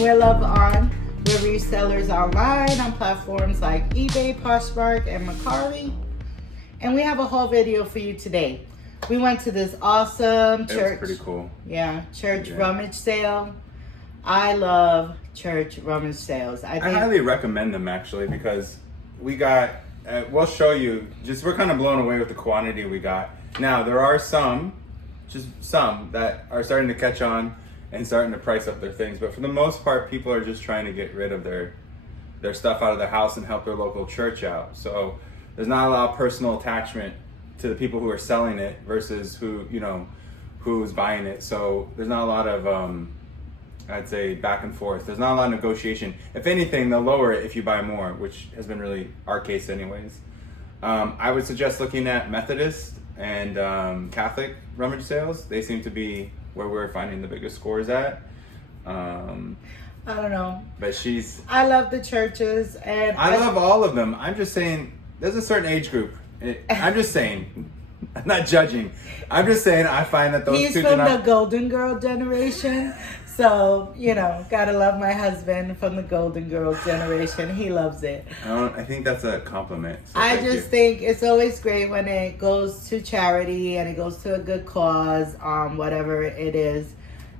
we're Love On. We're resellers online on platforms like eBay, Poshmark, and Mercari. And we have a whole video for you today. We went to this awesome church. It was pretty cool. Yeah, church rummage sale. I love church rummage sales. I highly recommend them actually because we got, we'll show you, we're kind of blown away with the quantity we got. Now, there are some that are starting to catch on and starting to price up their things. But for the most part, people are just trying to get rid of their stuff out of their house and help their local church out. So there's not a lot of personal attachment to the people who are selling it versus who's buying it. So there's not a lot of, I'd say, back and forth. There's not a lot of negotiation. If anything, they'll lower it if you buy more, which has been really our case anyways. I would suggest looking at Methodist and Catholic rummage sales. They seem to be where we're finding the biggest scores at. I don't know. But I love the churches, and I love all of them. I'm just saying, there's a certain age group. I'm just saying, I'm not judging. I'm just saying I find that those He's two from the Golden Girl generation. So, gotta love my husband from the Golden Girl generation. He loves it. I think that's a compliment. So I just think it's always great when it goes to charity and it goes to a good cause, whatever it is.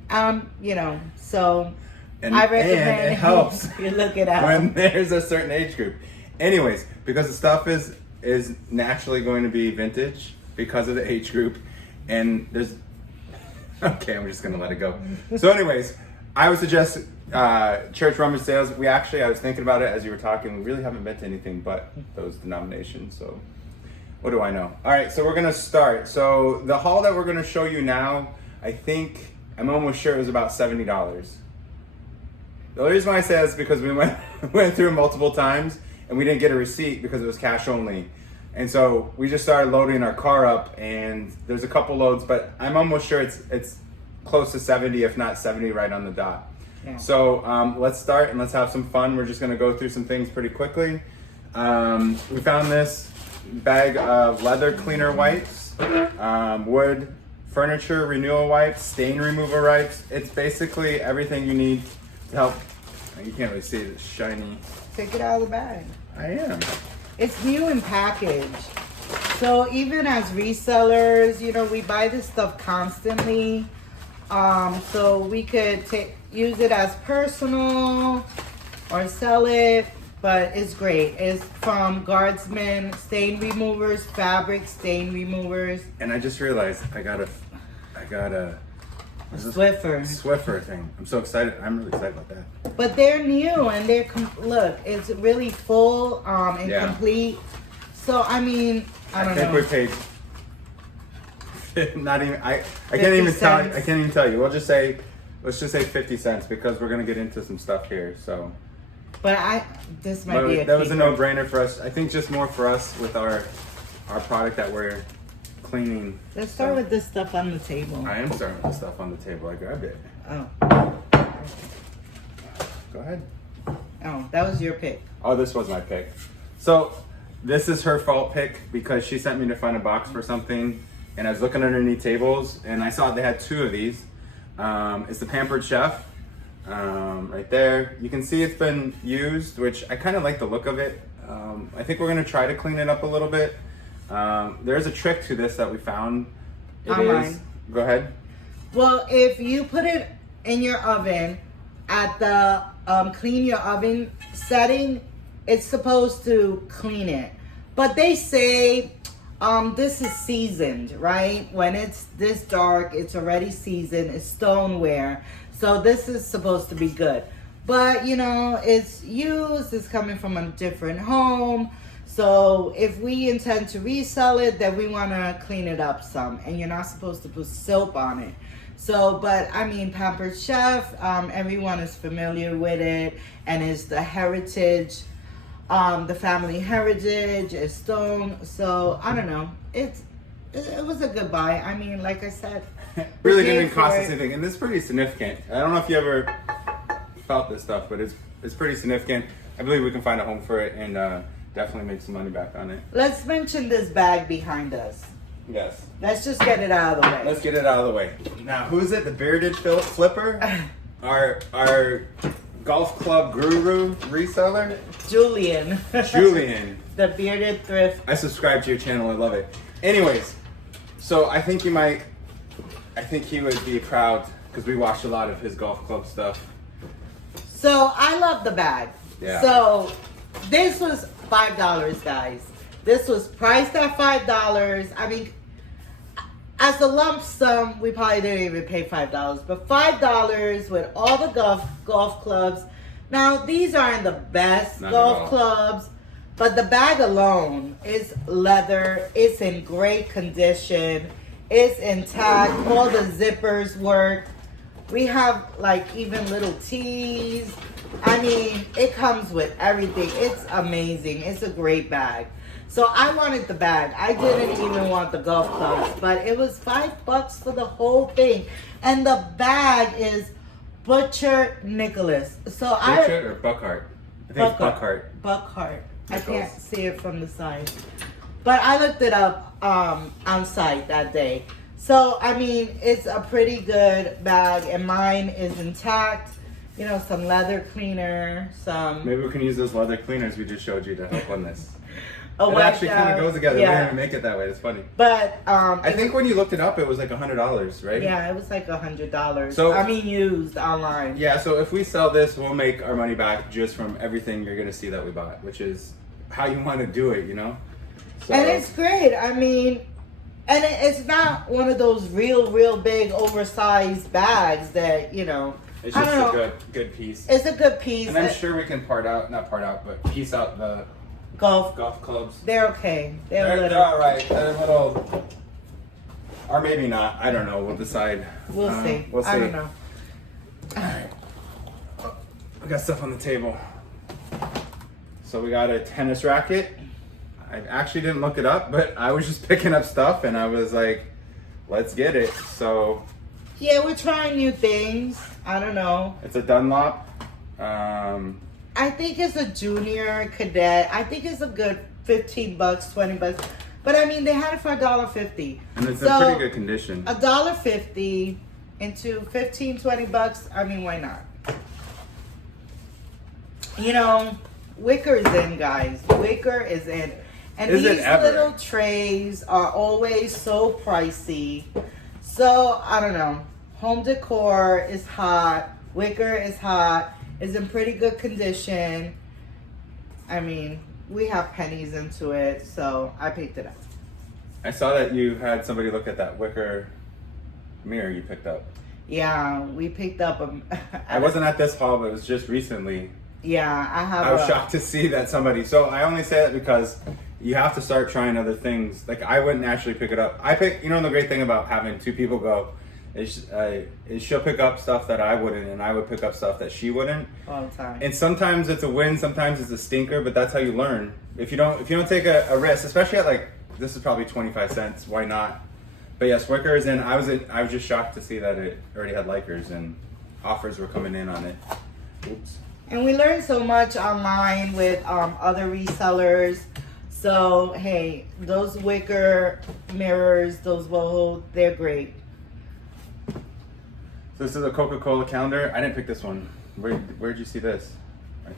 So and, I recommend and it helps you look it up when there's a certain age group. Anyways, because the stuff is naturally going to be vintage because of the age group, and there's okay, I'm just gonna let it go. So anyways, I would suggest church rummage sales. I was thinking about it as you were talking. We really haven't been to anything but those denominations. So what do I know? All right, so we're gonna start. So the haul that we're gonna show you now, I'm almost sure it was about $70. The only reason why I say that is because we went through it multiple times and we didn't get a receipt because it was cash only. And so we just started loading our car up, and there's a couple loads, but I'm almost sure it's close to 70, if not 70, right on the dot. Yeah. So let's start and let's have some fun. We're just gonna go through some things pretty quickly. We found this bag of leather cleaner wipes, wood furniture renewal wipes, stain removal wipes. It's basically everything you need to help. You can't really see it, it's shiny. Take it out of the bag. I am. It's new and packaged. So even as resellers, we buy this stuff constantly. So we could use it as personal or sell it, but it's great. It's from Guardsman Stain Removers, fabric stain removers. And I just realized I got a Swiffer thing. I'm so excited. I'm really excited about that. But they're new and look, it's really full and complete. So I mean, I don't know. We paid not even I can't even tell you. Let's just say 50 cents because we're gonna get into some stuff here. So But this might be that was a no-brainer for us. I think just more for us with our product that we're cleaning. Let's start with this stuff on the table. I am starting with the stuff on the table. I grabbed it. Oh. Go ahead. Oh, that was your pick. Oh, this was my pick. So this is her fault pick because she sent me to find a box for something, and I was looking underneath tables and I saw they had two of these. It's the Pampered Chef. Right there. You can see it's been used, which I kind of like the look of it. I think we're gonna try to clean it up a little bit. There's a trick to this that we found. Go ahead. Well, if you put it in your oven at the clean your oven setting, it's supposed to clean it. But they say this is seasoned, right? When it's this dark, it's already seasoned. It's stoneware. So this is supposed to be good. But, it's used. It's coming from a different home. So if we intend to resell it, then we want to clean it up some. And you're not supposed to put soap on it. So, but I mean, Pampered Chef, everyone is familiar with it. And it's the heritage, the family heritage is stone. So, I don't know. It was a good buy. I mean, like I said. Really didn't cost us anything. And this is pretty significant. I don't know if you ever felt this stuff, but it's pretty significant. I believe we can find a home for it and definitely make some money back on it. Let's mention this bag behind us. Yes. Let's just get it out of the way. Let's get it out of the way. Now, who's it? The bearded flipper? Our golf club guru reseller, Julian. Julian. The bearded thrift. I subscribe to your channel. I love it. Anyways, so I think he would be proud because we watched a lot of his golf club stuff. So I love the bag. Yeah. So this was $5, guys. This was priced at $5. I mean, as a lump sum, we probably didn't even pay $5, but $5 with all the golf clubs. Now, these aren't the best Not golf clubs, but the bag alone is leather. It's in great condition. It's intact. All the zippers work. We have like even little tees. I mean, it comes with everything. It's amazing. It's a great bag. So I wanted the bag. I didn't even want the golf clubs, but it was $5 for the whole thing. And the bag is Butcher Nicholas. So Butcher or Buckhart? I think it's Buckhart. Buckhart. I Nichols. can't see it from the side. But I looked it up on site that day. So, I mean, it's a pretty good bag, and mine is intact. You know, some leather cleaner, some... Maybe we can use those leather cleaners we just showed you to help on this. Oh, it actually kind of goes together. Yeah. We didn't even make it that way. It's funny. But I think when you looked it up, it was like $100, right? Yeah, it was like $100. So I mean, used online. Yeah. So if we sell this, we'll make our money back just from everything you're gonna see that we bought, which is how you want to do it, you know. So, And it's great. I mean, and it's not one of those real big oversized bags that it's I just don't know. a good piece. It's a good piece. And I'm sure we can but piece out the golf clubs. They're okay. They're little. all right. They're little, or maybe not. I don't know. We'll decide. We'll see. We'll see. I don't know. All right. We got stuff on the table. So we got a tennis racket. I actually didn't look it up, but I was just picking up stuff and I was like, let's get it. So Yeah, we're trying new things. I don't know. it's a Dunlop. I think it's a junior cadet. I think it's a good $15, $20. But I mean, they had it for $1.50. And it's in pretty good condition. $1.50 into $15, $20. I mean, why not? You know, Wicker is in, guys. Wicker is in. And Is it these ever? little trays are always so pricey. So, I don't know. Home decor is hot. Wicker is hot. Is in pretty good condition. I mean, we have pennies into it, so I picked it up. I saw that you had somebody look at that wicker mirror you picked up. Yeah, we picked up a... I wasn't at this haul, but it was just recently. Yeah, I was shocked to see that somebody. So I only say that because you have to start trying other things. Like I wouldn't actually pick it up. The great thing about having two people go is she'll pick up stuff that I wouldn't, and I would pick up stuff that she wouldn't. all the time. And sometimes it's a win, sometimes it's a stinker, but that's how you learn. If you don't take a risk, especially at like this is probably 25 cents, why not? But yes, Wicker is in. I was just shocked to see that it already had Likers and offers were coming in on it. Oops. And we learned so much online with other resellers. So, hey, those Wicker mirrors, those Boho, they're great. So this is a Coca-Cola calendar. I didn't pick this one. Where'd you see this?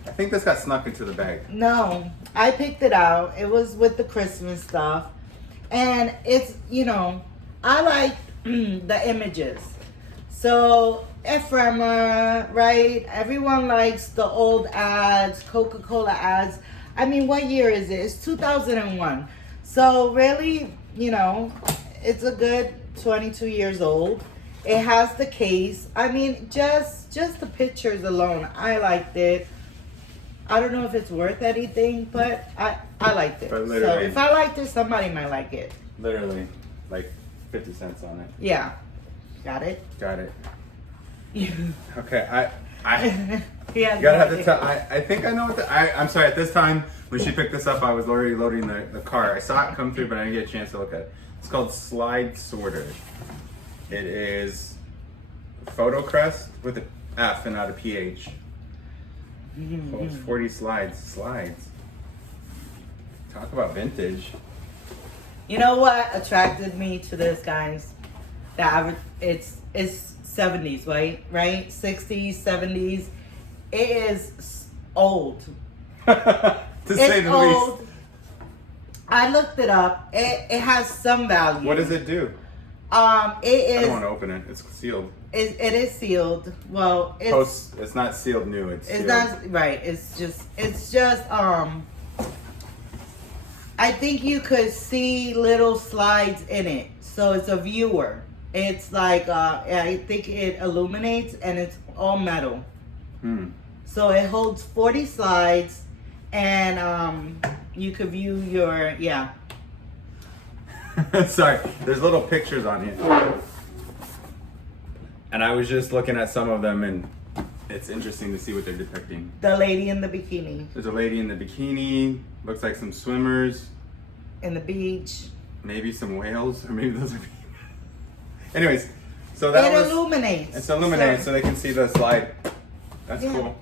I think this got snuck into the bag. No, I picked it out. It was with the Christmas stuff. And it's, I like the images. So, ephemera, right? Everyone likes the old ads, Coca-Cola ads. I mean, what year is it? It's 2001. So, really, it's a good 22 years old. It has the case. I mean, just the pictures alone, I liked it. I don't know if it's worth anything, but I liked it. But So literally- if I liked it, somebody might like it. Literally, like 50 cents on it. Yeah. Got it? Got it. Okay, I Yeah. you gotta have to tell. I think I know what I'm sorry. At this time, when she picked this up, I was already loading the car. I saw it come through, but I didn't get a chance to look at it. It's called Slide Sorter. It is photo crest with an F and not a PH. Holds 40 slides. Talk about vintage. You know what attracted me to this, guys? It's 70s, right? 60s, 70s. It is old. To say It's the old. least. I looked it up. It has some value. What does it do? It I is. don't want to open it. It's sealed. It is sealed. Well, It's not sealed new. It's it's sealed. not right. It's just I think you could see little slides in it. So it's a viewer. It's like I think it illuminates and it's all metal. So it holds 40 slides and you could view your Sorry, there's little pictures on here. And I was just looking at some of them and it's interesting to see what they're depicting. the lady in the bikini There's a lady in the bikini, looks like some swimmers, in the beach. maybe some whales, or maybe those are anyways, so that It was illuminates. it's illuminated so they can see the slide. That's Yeah. cool.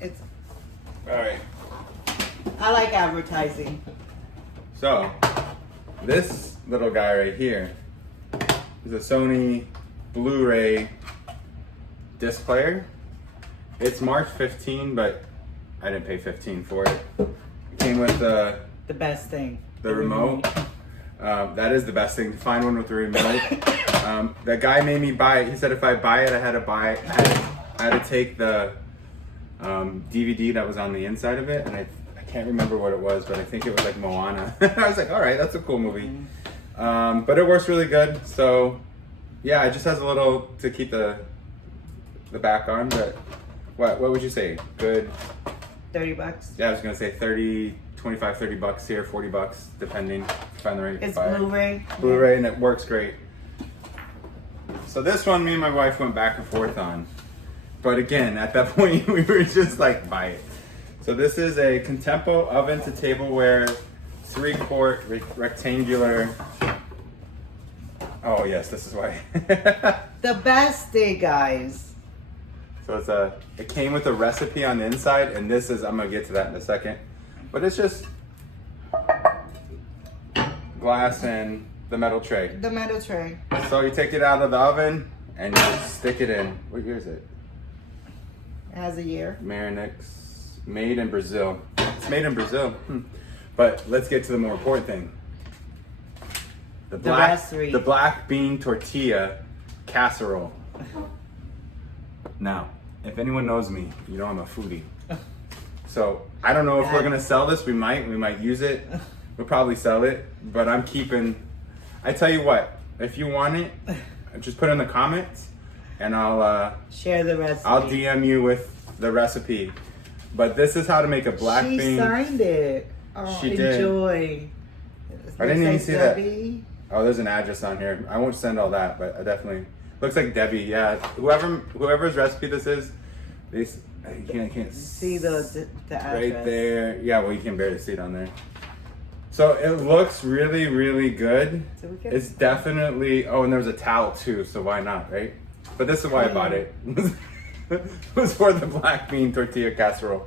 It's Alright. I like advertising. So this little guy right here is a Sony Blu-ray disc player. It's marked 15, but I didn't pay 15 for it. It came with the best thing. remote. That is the best thing, to find one with the remote. The guy made me buy it. He said if I buy it, I had to take the DVD that was on the inside of it, and I can't remember what it was, but I think it was like Moana. I was like, all right, that's a cool movie. But it works really good. So yeah, it just has a little to keep the back on. But what would you say? Good. $30. Yeah, I was gonna say 30, 25, 30 bucks here, 40 bucks, depending if you find the right It's buyer. Blu-ray. Blu-ray, and it works great. So this one, me and my wife went back and forth on. But again, at that point, we were just like, buy it. So this is a Contempo oven to tableware, 3-quart rectangular. Oh yes, this is why. The best thing, guys. So it came with a recipe on the inside, and this is, I'm gonna get to that in a second. But it's just glass and the metal tray. The metal tray. So you take it out of the oven and you stick it in. What year is it? It has a year. Marinix, made in Brazil. It's made in Brazil. But let's get to the more important thing. The black bean tortilla casserole. Now, if anyone knows me, you know I'm a foodie. So I don't know if we're gonna sell this. We might use it. We'll probably sell it, but I'm keeping. I tell you what, if you want it, just put it in the comments, and I'll share the recipe. I'll DM you with the recipe. But this is how to make a black bean. She signed it. Oh, She did. enjoy. I didn't even see that. Debbie. Oh, there's an address on here. I won't send all that, but I definitely looks like Debbie. Yeah, whoever's recipe this is, I can't See the address. right there. Yeah, well, you can barely see it on there. So it looks really, really good. So we can- It's definitely. Oh, and there's a towel too, so why not, right? But this is why I bought it. It was for the black bean tortilla casserole.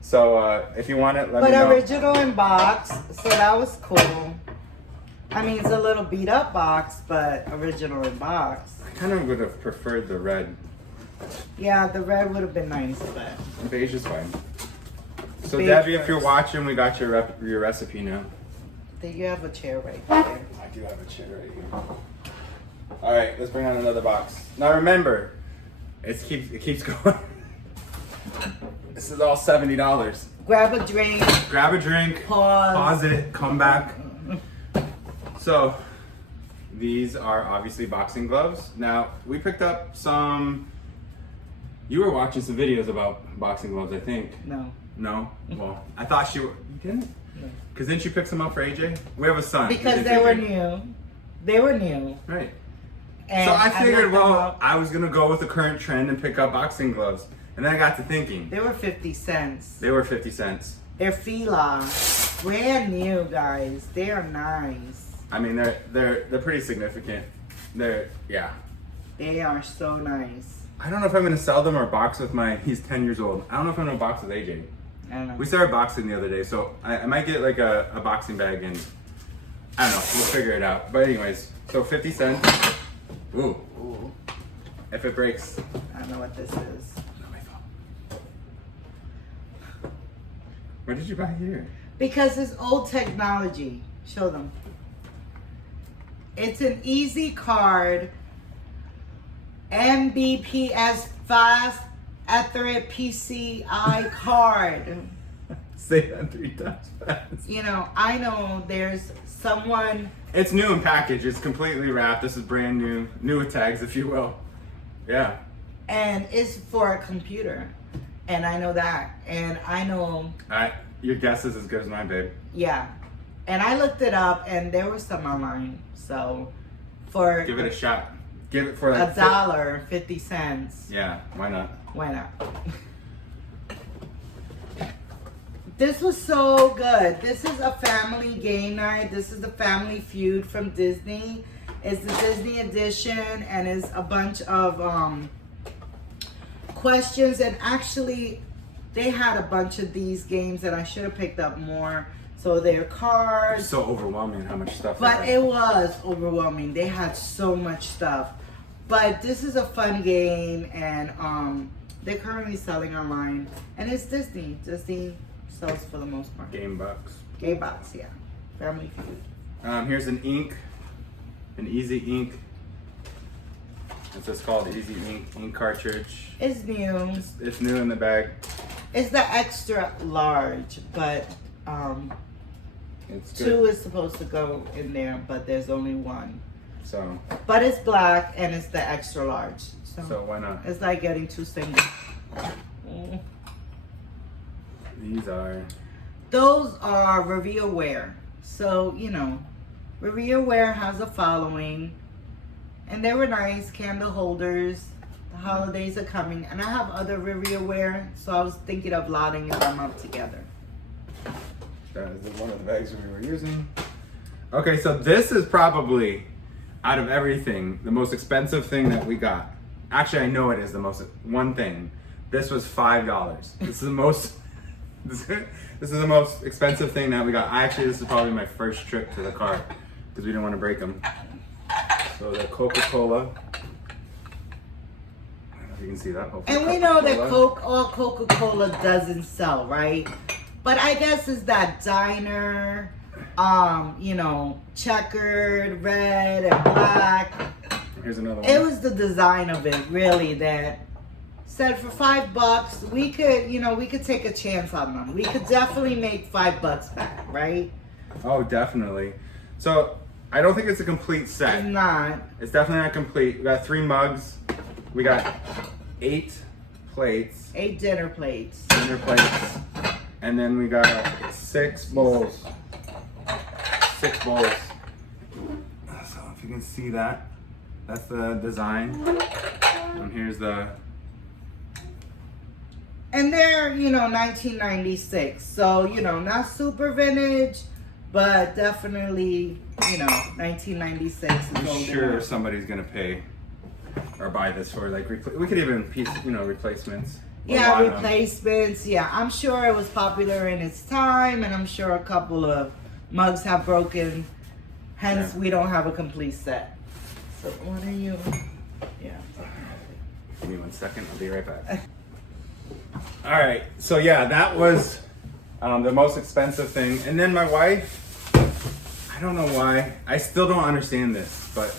So if you want it, let me know. But original in box, so that was cool. I mean, it's a little beat up box, but original in box. I kind of would have preferred the red. Yeah, the red would have been nice, but Beige is fine. So Beige Debbie, if you're works. watching, we got your recipe now. there you have a chair right there. I do have a chair right here. All right, let's bring on another box. Now remember, it keeps going. This is all $70. Grab a drink. Grab a drink. Pause it. Come back. So these are obviously boxing gloves. Now we picked up some. You were watching some videos about boxing gloves, I think. No. No? Well, I thought you didn't? No. Because didn't you pick some up for AJ? We have a son. Because He's they were AJ. new. They were new. Right. And So I figured, looked them well, up. I was going to go with the current trend and pick up boxing gloves. And then I got to thinking. They were 50 cents. They were 50 cents. They're Fila. Brand new, guys. They are nice. I mean, they're pretty significant. Yeah. They are so nice. I don't know if I'm going to sell them or box with he's 10 years old. I don't know if I'm going to box with AJ. I don't know. We started boxing the other day, so I might get like a boxing bag and I don't know, we'll figure it out. But anyways, so 50 cents. Ooh. Ooh, If it breaks. I don't know what this is. What did you buy here? Because it's old technology. Show them. It's an easy card. MBPS fast Ethernet PCI card. Say that 3 times fast. You know, I know there's someone. It's new in package. It's completely wrapped. This is brand new. New with tags, if you will. Yeah. And it's for a computer. And I know that. And I know. Your guess is as good as mine, babe. Yeah. And I looked it up and there was some online. So for. Give it a shot. Give it for like $1.50. Yeah, why not? Why not? This was so good. This is a family game night. This is the Family Feud from Disney. It's the Disney edition and it's a bunch of questions. And actually, they had a bunch of these games that I should have picked up more. So they're cards. It's so overwhelming how much stuff. But it was overwhelming. They had so much stuff. But this is a fun game and they're currently selling online. And it's Disney. Disney sells for the most part. Game Bucks. Game Box, yeah. Family Feud. Here's an ink. An Easy Ink. It's just called Easy Ink cartridge. It's new. It's new in the bag. It's the extra large, but It's good. 2 is supposed to go in there, but there's only 1. So. But it's black and it's the extra large. So why not? It's like getting 2 singles. Those are Revere Wear. So, you know, Revere Wear has a following. And they were nice candle holders. The holidays are coming. And I have other Revere Wear. So I was thinking of lotting them up together. That is one of the bags we were using. Okay, so this is probably, out of everything, the most expensive thing that we got. Actually, I know it is the most, one thing. This was $5. This is the most, this is the most expensive thing that we got. This is probably my first trip to the car because we didn't want to break them. So the Coca-Cola. I don't know if you can see that. Hopefully And we know that all Coca-Cola doesn't sell, right? But I guess it's that diner, you know, checkered, red and black. Here's another one. It was the design of it, really, that said for $5, we could, you know, we could take a chance on them. We could definitely make $5 back, right? Oh, definitely. So I don't think it's a complete set. It's not. It's definitely not complete. We got 3 mugs. We got 8 plates. 8 dinner plates. Dinner plates. And then we got 6 bowls. 6 bowls. So if you can see that, that's the design. And here's the. And they're, you know, 1996. So, you know, not super vintage, but definitely, you know, 1996. I'm sure somebody's gonna pay or buy this for like we could even replacements. Yeah, replacements. Yeah, I'm sure it was popular in its time, and I'm sure a couple of mugs have broken. Hence, we don't have a complete set. So, what are you? Yeah. Give me 1 second. I'll be right back. All right. So yeah, that was the most expensive thing. And then my wife, I don't know why. I still don't understand this, but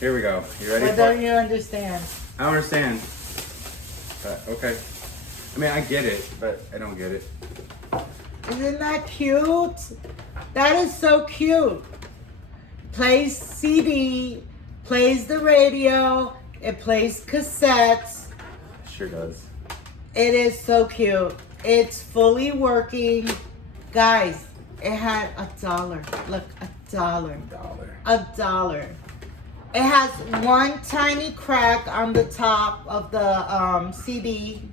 here we go. You ready? What don't you understand? I don't understand. But okay. I mean, I get it, but I don't get it. Isn't that cute? That is so cute. Plays CD, plays the radio, it plays cassettes. Sure does. It is so cute. It's fully working. Guys, it had $1. Look, $1. $1. It has 1 tiny crack on the top of the CD.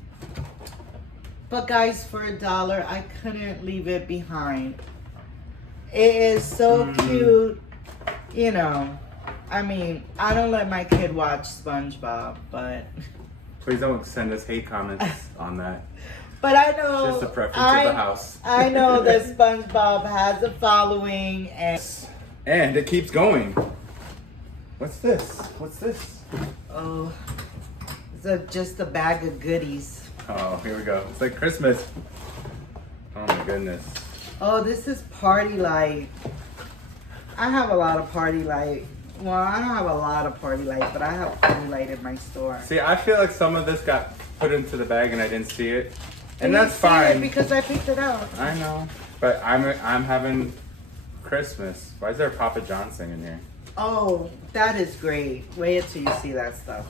But guys, for $1, I couldn't leave it behind. It is so cute. You know, I mean, I don't let my kid watch SpongeBob, but... Please don't send us hate comments on that. But I know... It's just a preference of the house. I know that SpongeBob has a following and... And it keeps going. What's this? What's this? Oh, it's just a bag of goodies. Oh, here we go. It's like Christmas. Oh my goodness. Oh, this is party light. I have a lot of party light. Well, I don't have a lot of party light, but I have party light in my store. See, I feel like some of this got put into the bag and I didn't see it. And You that's didn't see it fine. because I picked it out. I know. But I'm having Christmas. Why is there a Papa John singing here? Oh, that is great. Wait till you see that stuff.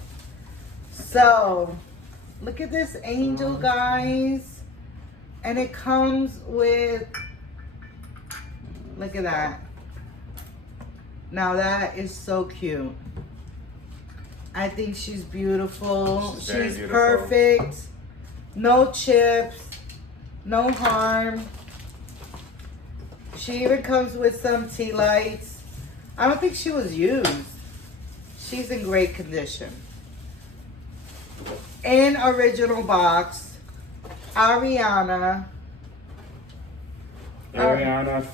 So, look at this angel, guys. And it comes with, look at that. Now that is so cute. I think she's beautiful. She's very She's beautiful. perfect. No chips. No harm. She even comes with some tea lights. I don't think she was used. She's in great condition. In original box, Ariana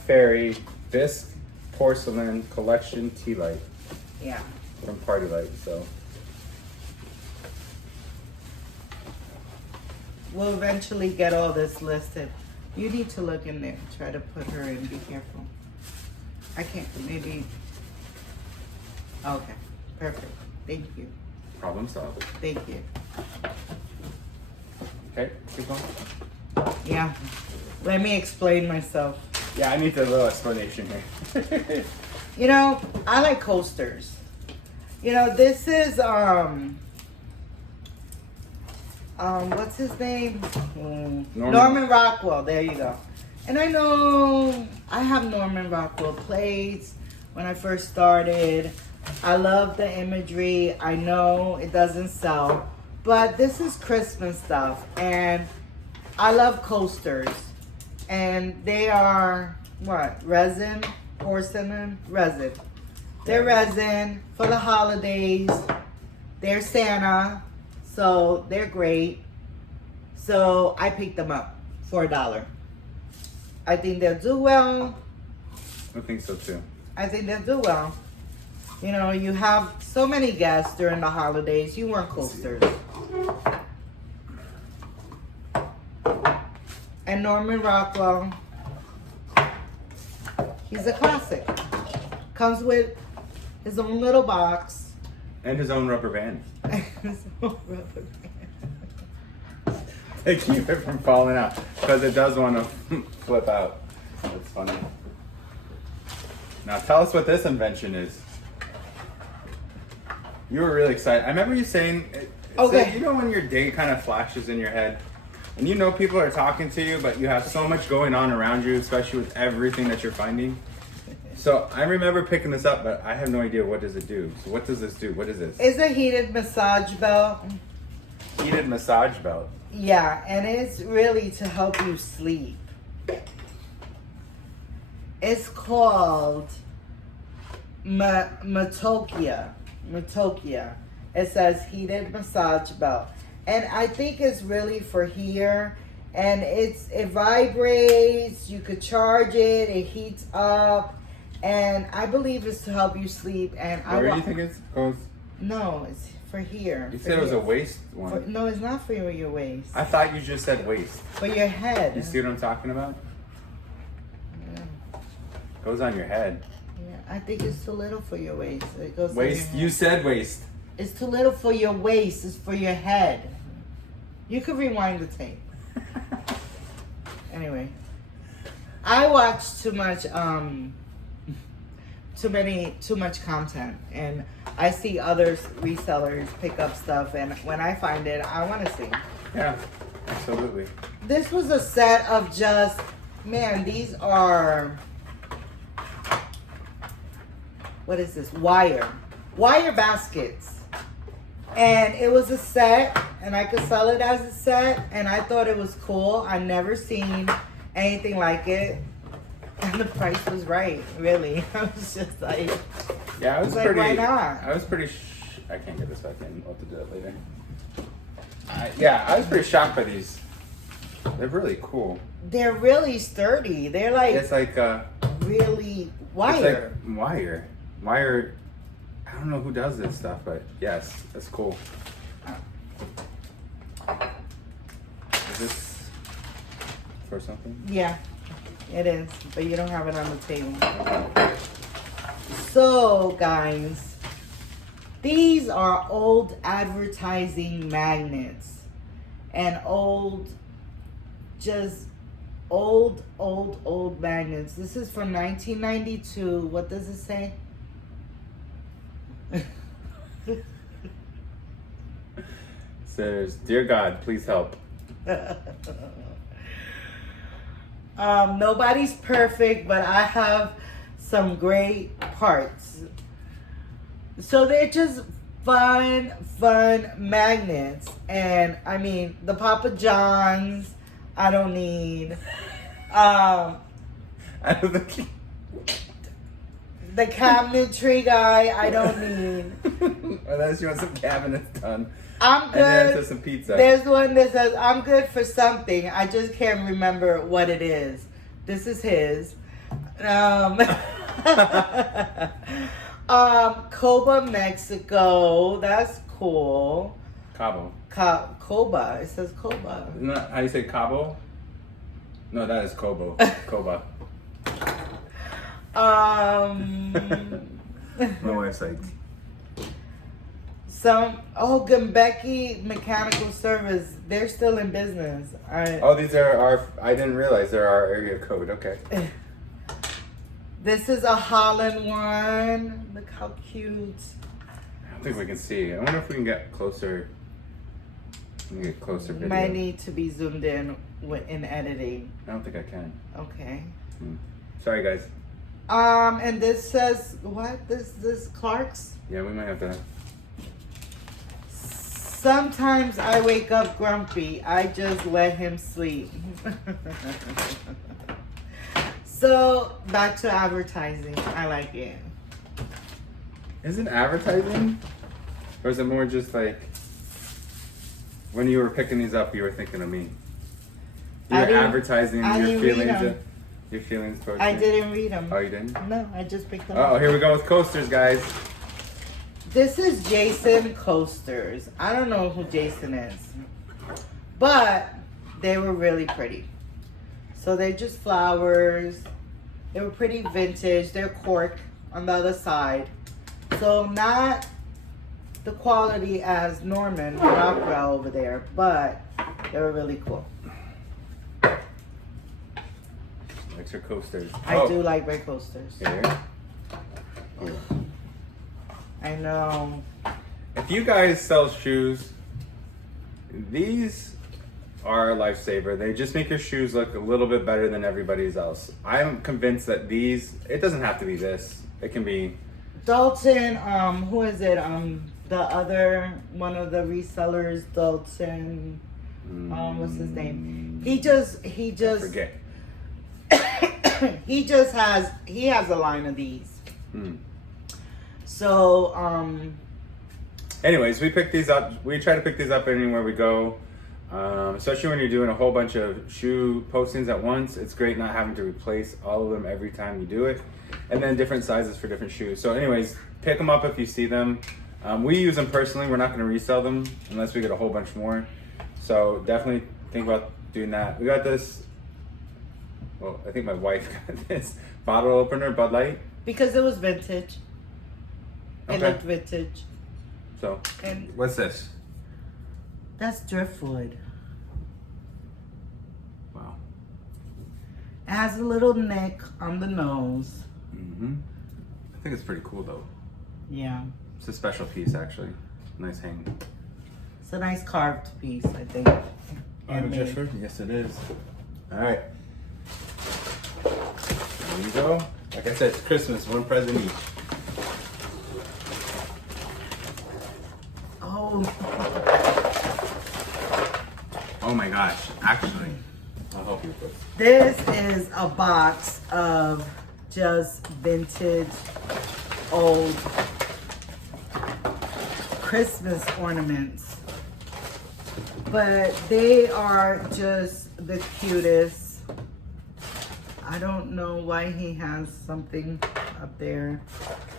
Fairy Bisque Porcelain Collection Tea Light Yeah. from Party Light. So We'll eventually get all this listed. You need to look in there. Try to put her in. Be careful. I can't. Maybe. Okay. Perfect. Thank you. problem solved. Thank you. Okay, keep going. Yeah. Let me explain myself. Yeah, I need a little explanation here. You know, I like coasters. You know, this is what's his name? Norman Rockwell. There you go. And I know I have Norman Rockwell plates when I first started. I love the imagery. I know it doesn't sell, but this is Christmas stuff, and I love coasters. And they are what? Resin, porcelain, resin. They're resin for the holidays. They're Santa, so they're great. So I picked them up for $1. I think they'll do well. I think so too. I think they'll do well. You know, you have so many guests during the holidays. You want coasters. And Norman Rockwell, he's a classic. Comes with his own little box. And his own rubber band. His own rubber band. They keep it from falling out because it does want to flip out. That's funny. Now tell us what this invention is. You were really excited. I remember you saying, Okay. you know when your day kind of flashes in your head and you know people are talking to you, but you have so much going on around you, especially with everything that you're finding. So I remember picking this up, but I have no idea what does it do. So what does this do? What is this? It's a heated massage belt. Heated massage belt. Yeah, and it's really to help you sleep. It's called Matokia. It says heated massage belt. And I think it's really for here. And it vibrates, you could charge it, it heats up. And I believe it's to help you sleep. And Where do you think it goes? No, it's for here. You for said it was here. a waist one. No, it's not for your waist. I thought you just said waist. For your head. You see what I'm talking about? Yeah. Goes on your head. Yeah, I think it's too little for your waist. It goes on your Waist? head. You said waist. It's too little for your waist. It's for your head. You could rewind the tape. Anyway, I watch too much too much content, and I see others resellers pick up stuff, and when I find it, I want to see. Yeah, absolutely. This was a set of just, man, these are, what is this? Wire baskets. And it was a set, and I could sell it as a set, and I thought it was cool. I never seen anything like it. And the price was right, really. I was just like, Yeah, I was like, pretty. why not? I was pretty. I can't get this back in. I'll have to do that later. I was pretty shocked by these. They're really cool. They're really sturdy. They're like It's like really wire. It's like wire. Wire. I don't know who does this stuff, but yes, that's cool. Is this for something? Yeah, it is, but you don't have it on the table. So, guys, these are old advertising magnets and old magnets. This is from 1992. What does it say? Says, "Dear God, please help." Nobody's perfect, but I have some great parts. So they're just fun magnets. And I mean, the Papa John's, I don't need. I don't think. The cabinetry guy, I don't need. Unless you want some cabinets done. I'm good. And then there's some pizza. There's one that says, I'm good for something. I just can't remember what it is. This is his. Coba, Mexico. That's cool. Cabo. Coba. It says Coba. Isn't that how you say Cabo? No, that is Cobo. Coba. My wife's like... Gembeki Mechanical Service. They're still in business. Oh, these are our... I didn't realize they're our area code. Okay. This is a Holland one. Look how cute. I don't think we can see. I wonder if we can get closer. We can get closer video. Might need to be zoomed in in editing. I don't think I can. Okay. Sorry, guys. And this says what? This Clark's? Yeah, we might have to. Sometimes I wake up grumpy. I just let him sleep. So back to advertising. I like it. Is it advertising? Or is it more just like when you were picking these up, you were thinking of me? You were advertising your feelings towards me. I didn't read them. Oh, you didn't? No, I just picked them Oh, up. here we go with coasters, guys. This is Jason Coasters. I don't know who Jason is, but they were really pretty. So they're just flowers. They were pretty vintage. They're cork on the other side. So not the quality as Norman Rockwell over there, but they were really cool. Likes your coasters. I do like red coasters. Here. I know. If you guys sell shoes, these are a lifesaver. They just make your shoes look a little bit better than everybody's else. I'm convinced that these, it doesn't have to be this. It can be Dalton, who is it? The other one of the resellers, Dalton. What's his name? He just I forget. he has a line of these. So anyways, we pick these up. We try to pick these up anywhere we go. Especially when you're doing a whole bunch of shoe postings at once. It's great not having to replace all of them every time you do it. And then different sizes for different shoes. So anyways, pick them up if you see them. We use them personally. We're not going to resell them unless we get a whole bunch more. So definitely think about doing that. We got this, well, I think my wife got this bottle opener, Bud Light. because it was vintage. It Okay. looked vintage. So, And what's this? that's driftwood. Wow. It has a little neck on the nose. I think it's pretty cool though. Yeah. It's a special piece actually. Nice hang. It's a nice carved piece, I think. Handmade. Yes, it is. All right. There you go. Like I said, it's Christmas, one present each. Oh my gosh, actually, I'll help you with this. This is a box of just vintage old Christmas ornaments. But they are just the cutest. I don't know why he has something up there.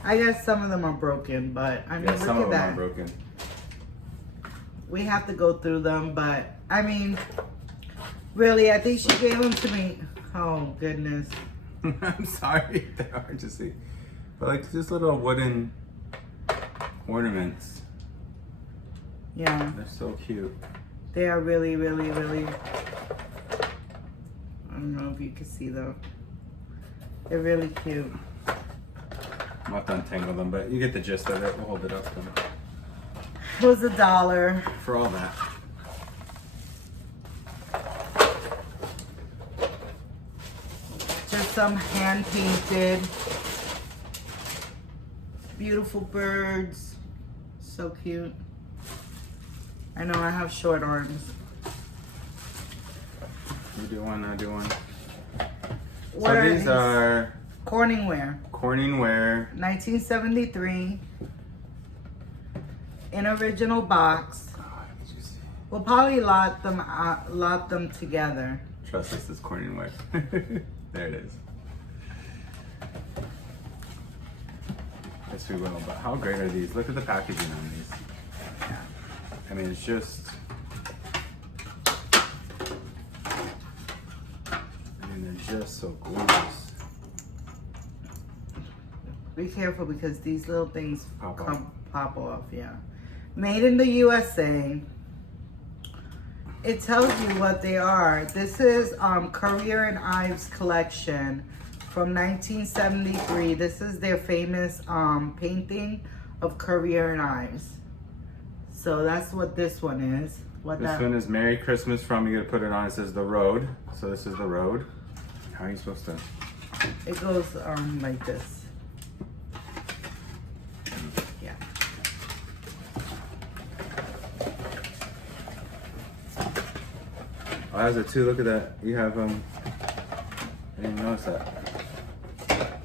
I guess some of them are broken, but I mean, Yeah, some look of at them are that. broken. We have to go through them, but I mean, Really, I think she gave them to me. Oh, goodness. I'm sorry, they're hard to see. But like just little wooden ornaments. Yeah. They're so cute. They are really, really, really. I don't know if you can see them. They're really cute. I'm not to untangle them, but you get the gist of it. We'll hold it up for them. It was $1 For all that. Just some hand painted, beautiful birds. So cute. I know I have short arms. You do one, I do one. What So are these are Corningware, Corningware. 1973, in original box. We'll probably lot them together. Trust us, this Corningware. There it is. Yes, we will. But how great are these? Look at the packaging on these. I mean, it's just. I mean, they're just so gorgeous. Be careful because these little things Pop off. Yeah. Made in the USA. It tells you what they are. This is Currier and Ives collection from 1973. This is their famous painting of Currier and Ives. So that's what this one is. This one is Merry Christmas from, you gotta put it on, it says The Road. So this is The Road. How are you supposed to? It goes like this. Yeah. Oh, that's it too, look at that. You have, I didn't even notice that.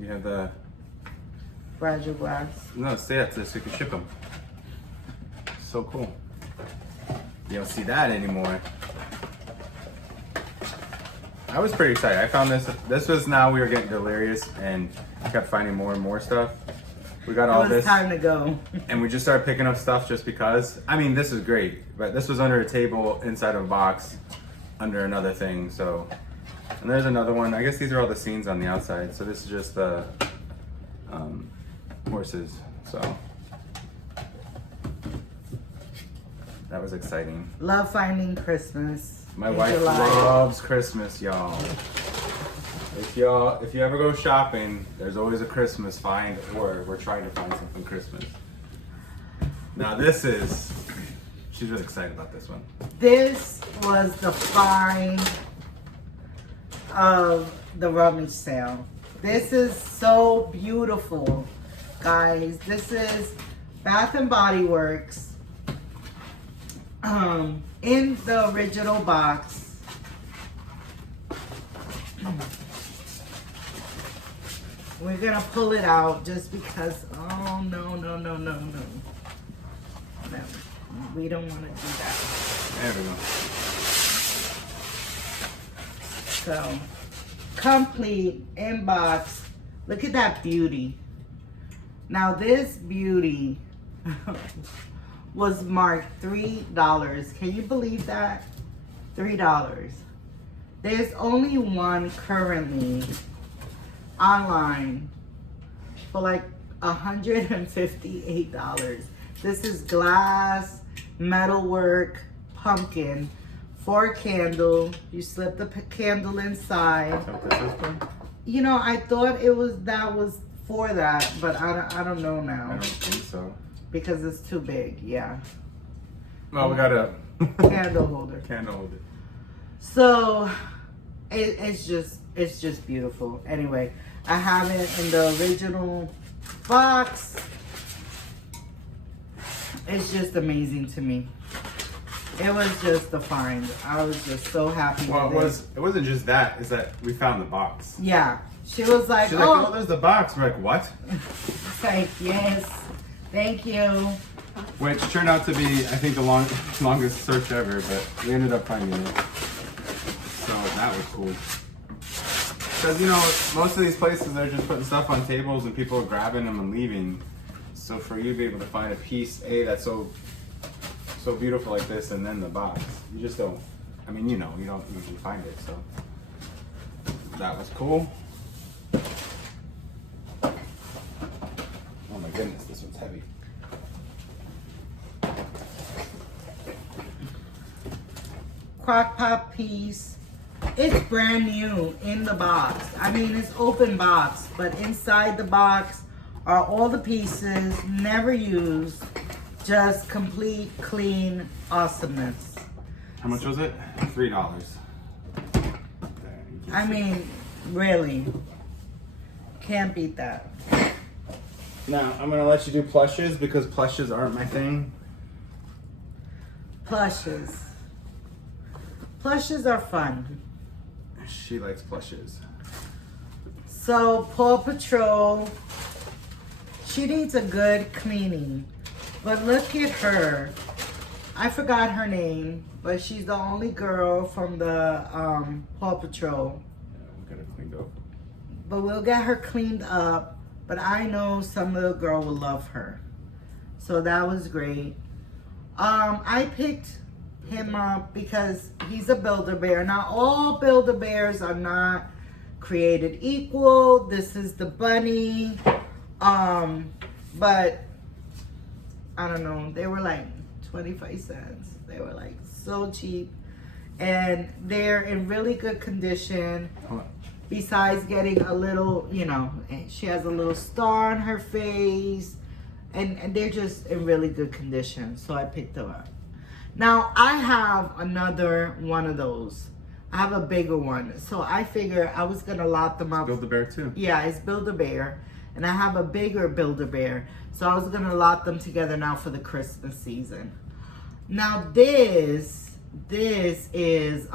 You have the, Fragile glass. no, stay at this so you can ship them. So cool. You don't see that anymore. I was pretty excited. I found this. This was now we were getting delirious and I kept finding more and more stuff. We got all It was this. time to go. And we just started picking up stuff just because. I mean, this is great, but this was under a table inside of a box under another thing. So, and there's another one. I guess these are all the scenes on the outside. So this is just the horses. So that was exciting. Love finding Christmas. My in wife July. loves Christmas, y'all. If you ever go shopping, there's always a Christmas find, or we're trying to find something Christmas. Now this is, she's really excited about this one. This was the find of the rummage sale. This is so beautiful, guys. This is Bath and Body Works in the original box. We're gonna pull it out just because. Oh no. No, we don't want to do that. There we go. So, complete inbox. Look at that beauty. Now this beauty was marked $3. Can you believe that? $3. There's only one currently online for like $158. This is glass, metalwork, pumpkin, 4 candle. You slip the candle inside. Is that what this is for? You know, I thought that was for that, but I don't know now I don't think so. because it's too big. Yeah, Well, we got a candle holder. candle holder. So it's just beautiful. Anyway, I have it in the original box. It's just amazing to me. It was just a find. I was just so happy Well, with it wasn't just that. It's that we found the box. Yeah, she was like, She's like, oh, there's the box. We're like, what? It's like, yes, thank you. Which turned out to be, I think, the longest search ever, but we ended up finding it. So that was cool. Because, you know, most of these places, they're just putting stuff on tables and people are grabbing them and leaving. So for you to be able to find a piece, that's so beautiful like this, and then the box, you just don't I mean, you know, you don't usually find it, so that was cool. Oh my goodness, this one's heavy. Crock pot piece. It's brand new in the box. I mean, it's open box, but inside the box are all the pieces, never used, just complete, clean awesomeness. How much was it? $3. I mean, really, can't beat that. Now, I'm gonna let you do plushes because plushes aren't my thing. Plushes. Plushes are fun. She likes plushes. So, Paw Patrol, she needs a good cleaning. But look at her. I forgot her name, but she's the only girl from the Paw Patrol. Yeah, we'll get it cleaned up. But we'll get her cleaned up. But I know some little girl will love her. So that was great. I picked him up because he's a Build-A-Bear. Now, all Build-A-Bears are not created equal. This is the bunny. But I don't know. They were like 25 cents. They were like so cheap. And they're in really good condition. Besides getting a little, you know, she has a little star on her face. And they're just in really good condition. So I picked them up. Now, I have another one of those. I have a bigger one. So I figure I was going to lot them up. Build-A-Bear too. Yeah, it's Build-A-Bear. And I have a bigger Build-A-Bear. So I was going to lot them together now for the Christmas season. Now this is,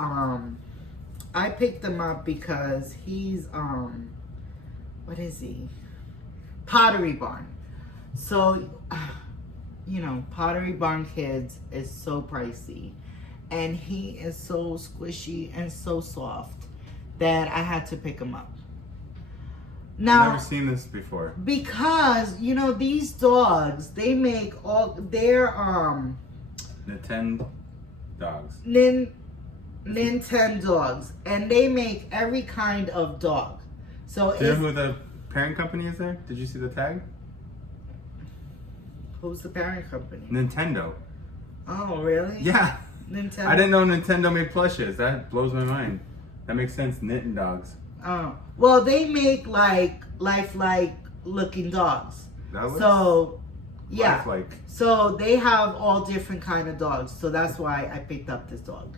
I picked him up because he's, what is he? Pottery Barn. So, you know, Pottery Barn Kids is so pricey. And he is so squishy and so soft that I had to pick him up. Now, I've never seen this before. Because, you know, these dogs, they make all their, Nintendo dogs. Nintendo dogs. And they make every kind of dog. So Do you know who the parent company is there? Did you see the tag? Who's the parent company? Nintendo. Oh, really? Yeah. Nintendo. I didn't know Nintendo made plushes. That blows my mind. That makes sense. Knitting dogs. Oh. Well, they make like lifelike looking dogs. That looks So, yeah. lifelike. So they have all different kind of dogs. So that's why I picked up this dog.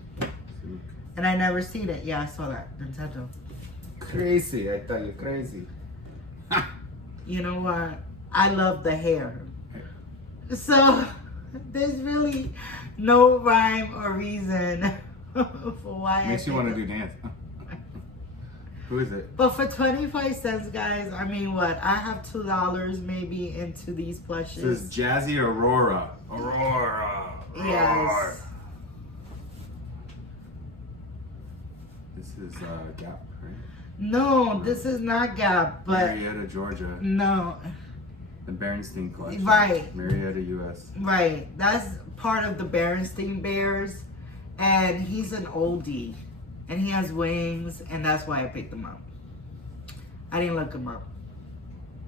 And I never seen it. Yeah, I saw that. Nintendo. Crazy. I thought you crazy. You know what? I love the hair. So there's really no rhyme or reason for why Makes you want to do dance. Who is it? But for 25 cents, guys, I mean, what? I have $2 maybe into these plushes. This is Jazzy Aurora. Aurora. Yes. This is Gap, right? No, this is not Gap, but Marietta, Georgia. no. The Berenstein collection. Right. Marietta, U.S. Right. That's part of the Berenstein Bears. And he's an oldie. And he has wings. And that's why I picked him up. I didn't look him up.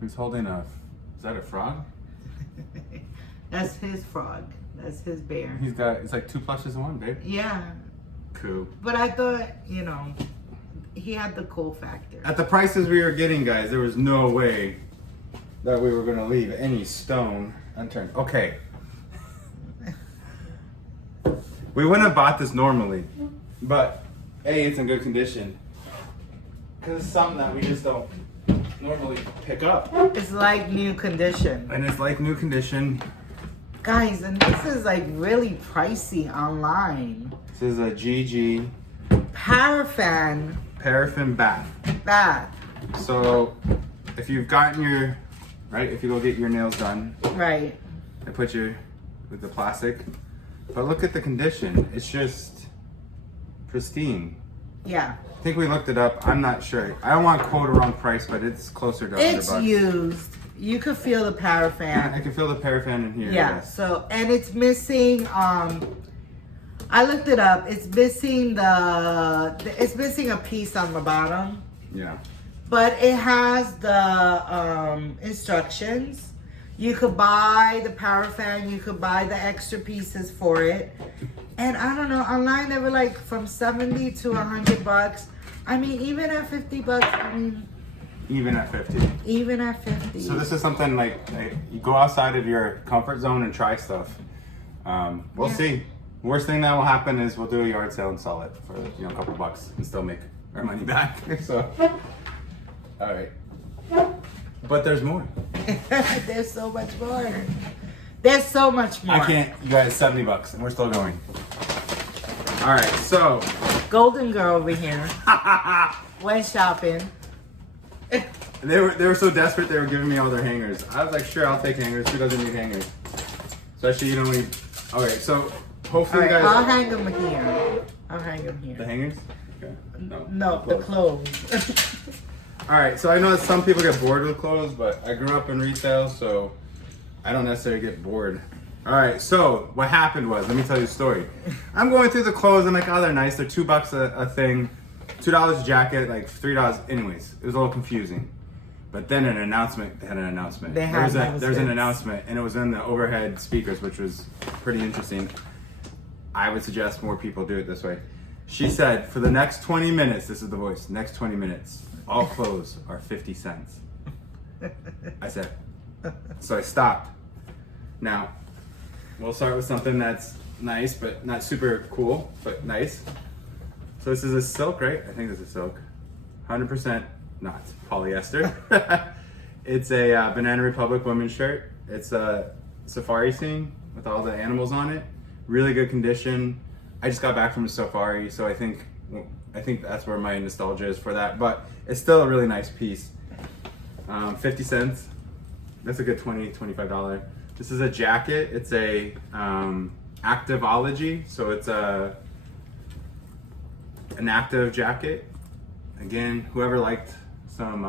Who's holding a... Is that a frog? That's his frog. That's his bear. He's got... It's like 2 plushes in one, babe. Yeah. Cool. But I thought, you know, he had the cool factor. At the prices we were getting, guys, there was no way that we were going to leave any stone unturned. Okay. We wouldn't have bought this normally, but A, it's in good condition. Because it's something that we just don't normally pick up. It's like new condition. And it's like new condition. Guys, and this is like really pricey online. This is a GG Paraffin paraffin bath. bath. So if you've gotten your, right, if you go get your nails done, Right. they put you with the plastic. But look at the condition. It's just pristine. Yeah. I think we looked it up. I'm not sure. I don't want to quote a wrong price, but it's closer to It's $100. used. You could feel the I paraffin. can feel the paraffin in here. Yeah. Yes. So, and it's missing I looked it up. It's missing it's missing a piece on the bottom, Yeah. but it has the instructions. You could buy the power fan. You could buy the extra pieces for it. And I don't know, online they were like from 70 to $100. I mean, even at $50, I mean. Even at 50. Even at 50. So this is something like you go outside of your comfort zone and try stuff. We'll see. Worst thing that will happen is we'll do a yard sale and sell it for a couple bucks and still make our money back. So, all right. But there's more. There's so much more. There's so much more. I can't. You guys, $70 and we're still going. All right. So. Golden girl over here went shopping. They were so desperate they were giving me all their hangers. I was like, sure, I'll take hangers. Who doesn't need hangers? Especially Okay, so hopefully All right, you guys. I'll hang them here. I'll hang them here. The hangers? Okay. No, the clothes. All right, so I know that some people get bored with clothes, but I grew up in retail, so I don't necessarily get bored. All right, so what happened was, let me tell you a story. I'm going through the clothes. I'm like, oh, they're nice. They're $2 a thing, $2 a jacket, like $3. Anyways, it was a little confusing. But then they had an announcement. There's an announcement, and it was in the overhead speakers, which was pretty interesting. I would suggest more people do it this way. She said, for the next 20 minutes, this is the voice, next 20 minutes, all clothes are 50 cents. I said, so I stopped. Now, we'll start with something that's nice, but not super cool, but nice. So this is a silk, right? I think this is silk. 100% not polyester. It's a Banana Republic women's shirt. It's a safari scene with all the animals on it. Really good condition. I just got back from a safari, so I think that's where my nostalgia is for that. But it's still a really nice piece. 50 cents. That's a good $25. This is a jacket. It's a Activeology, so it's an active jacket. Again, whoever liked some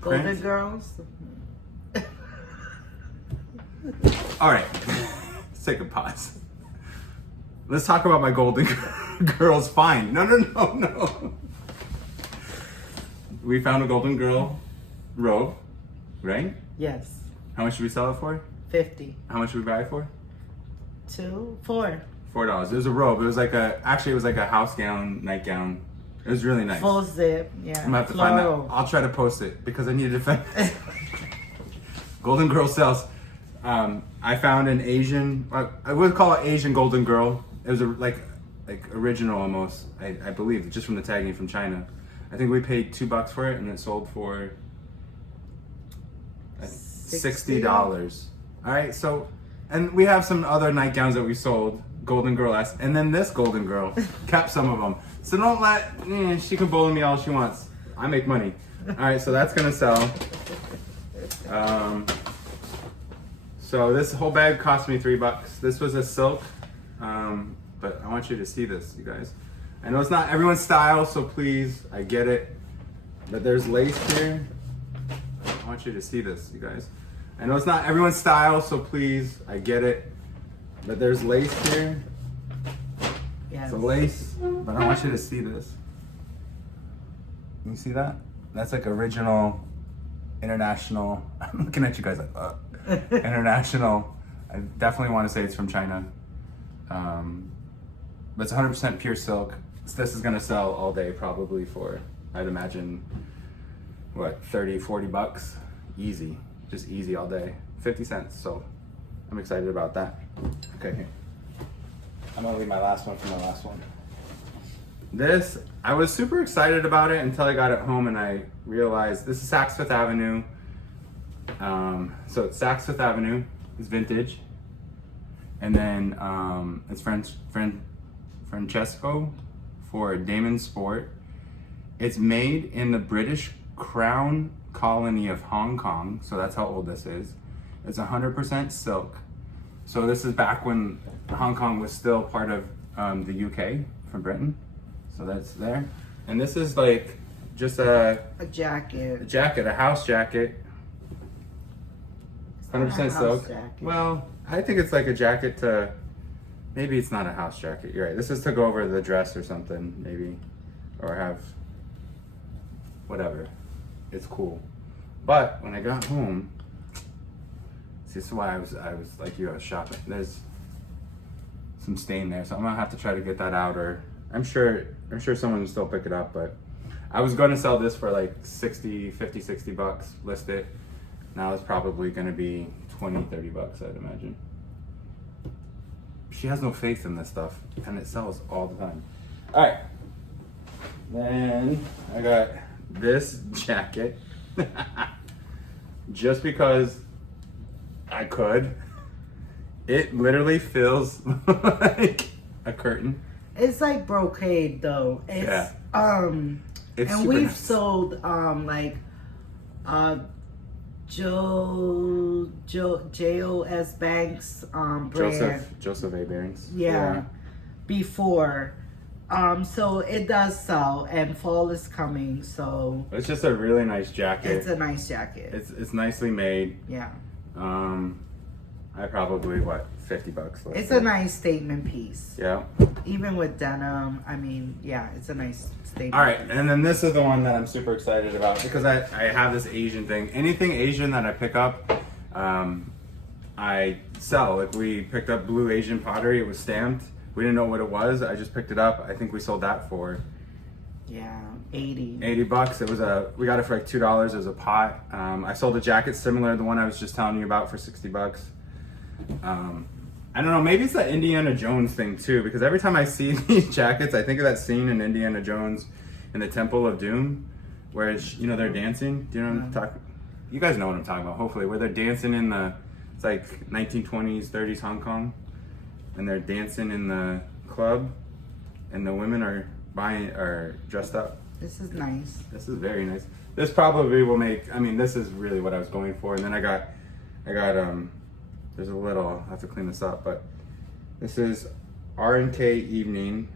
Golden print. girls. All right, let's take a pause. Let's talk about my Golden Girls find. No. We found a Golden Girl robe, right? Yes. How much did we sell it for? 50. How much did we buy it for? 2, 4. $4. It was a robe. It was like a house gown, nightgown. It was really nice. Full zip. Yeah. I'm gonna have to find that. I'll try to post it because I need to defend it. Golden Girl sells. I found an Asian. I would call it Asian Golden Girl. It was like original almost. I believe just from the tagging from China. I think we paid $2 for it and it sold for $60. All right, so and we have some other nightgowns that we sold. Golden Girl-esque, and then this Golden Girl kept some of them. So don't let she can bully me all she wants. I make money. All right, so that's gonna sell. So this whole bag cost me $3. This was a silk, but I want you to see this, you guys. I know it's not everyone's style, so please, I get it, but there's lace here. I want you to see this, you guys. I know it's not everyone's style, so please, I get it, but there's lace here. Yes. It's a lace, but I want you to see this. Can you see that? That's like original, international. I'm looking at you guys like, international. I definitely want to say it's from China. But it's 100% pure silk. This is gonna sell all day probably for, I'd imagine, what, 30, 40 bucks? Easy, just easy all day. 50 cents, so I'm excited about that. Okay, here. I'm gonna leave my last one for my last one. This, I was super excited about it until I got it home and I realized this is Saks Fifth Avenue. So it's Saks Fifth Avenue, it's vintage. And then it's Francesco for Damon Sport. It's made in the British Crown Colony of Hong Kong, so that's how old this is. It's 100% silk. So this is back when Hong Kong was still part of the UK from Britain. So that's there. And this is like just a jacket. A house jacket. 100% silk. Jacket. Well, I think it's like a jacket to maybe it's not a house jacket. You're right. This is to go over the dress or something, maybe, or have whatever. It's cool. But when I got home, see, this is why I was like you, I was shopping. There's some stain there, so I'm gonna have to try to get that out, or I'm sure someone will still pick it up, but I was gonna sell this for like 60 bucks, list it. Now it's probably gonna be 20, 30 bucks, I'd imagine. She has no faith in this stuff, and it sells all the time. All right, then I got this jacket, just because I could. It literally feels like a curtain. It's like brocade though. It's Yeah. It's and super we've nice. sold like JOS Banks brand. Joseph A. Bearings. Yeah. Before. So it does sell, and fall is coming, so It's just a really nice jacket. it's a nice jacket. It's nicely made. Yeah. I probably 50 bucks. It's a nice statement piece. Yeah. Even with denim, I mean, yeah, it's a nice statement. All right, piece. and then this is the one that I'm super excited about because I have this Asian thing. Anything Asian that I pick up, I sell. Like we picked up blue Asian pottery. It was stamped. We didn't know what it was. I just picked it up. I think we sold that for Yeah, 80. 80 bucks. We got it for like $2. It was a pot. I sold a jacket similar to the one I was just telling you about for 60 bucks. I don't know, maybe it's that Indiana Jones thing too, because every time I see these jackets, I think of that scene in Indiana Jones in the Temple of Doom, where it's, they're dancing. Do you know what I'm talking? You guys know what I'm talking about, hopefully, where they're dancing in it's like 1920s, 30s Hong Kong, and they're dancing in the club, and the women are dressed up. This is nice. This is very nice. This probably will make, this is really what I was going for, and then I got there's a little, I'll have to clean this up, but this is R&K Evening.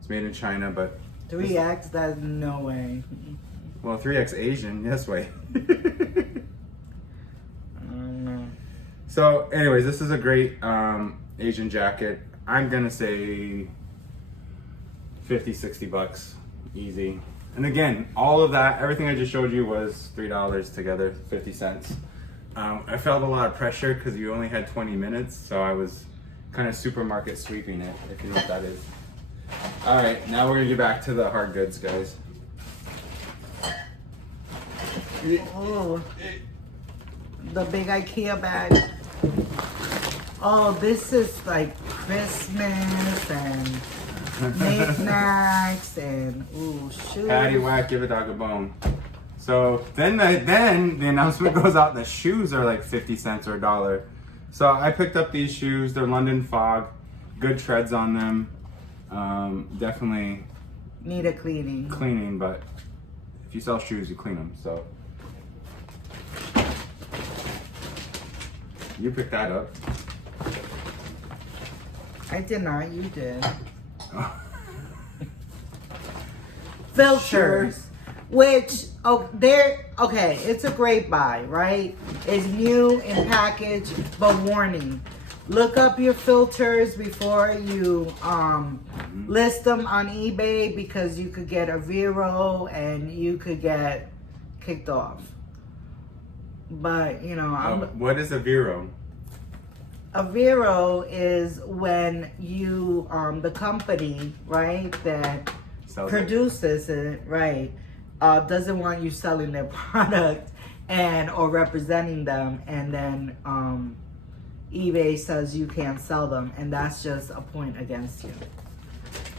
It's made in China, but 3X, that's no way. well, 3X Asian, yes way. I don't know. So anyways, this is a great Asian jacket. I'm gonna say 50, 60 bucks, easy. And again, all of that, everything I just showed you was $3 together, 50 cents. I felt a lot of pressure because you only had 20 minutes, so I was kind of supermarket sweeping it, if you know what that is. All right, now we're gonna get back to the hard goods, guys. Oh, the big IKEA bag. Oh, this is like Christmas and knickknacks and shoes. Patty whack, give a dog a bone. So then the announcement goes out, the shoes are like 50 cents or $1. So I picked up these shoes. They're London Fog, good treads on them. Definitely Need a cleaning. cleaning, but if you sell shoes, you clean them. So you picked that up. I did not. You did. Filters, which okay. It's a great buy, right? It's new in package, but warning: look up your filters before you list them on eBay, because you could get a Vero and you could get kicked off. But What is a Vero? a Vero is when you the company, right, that Sells it. produces it, right, doesn't want you selling their product or representing them, and then eBay says you can't sell them, and that's just a point against you.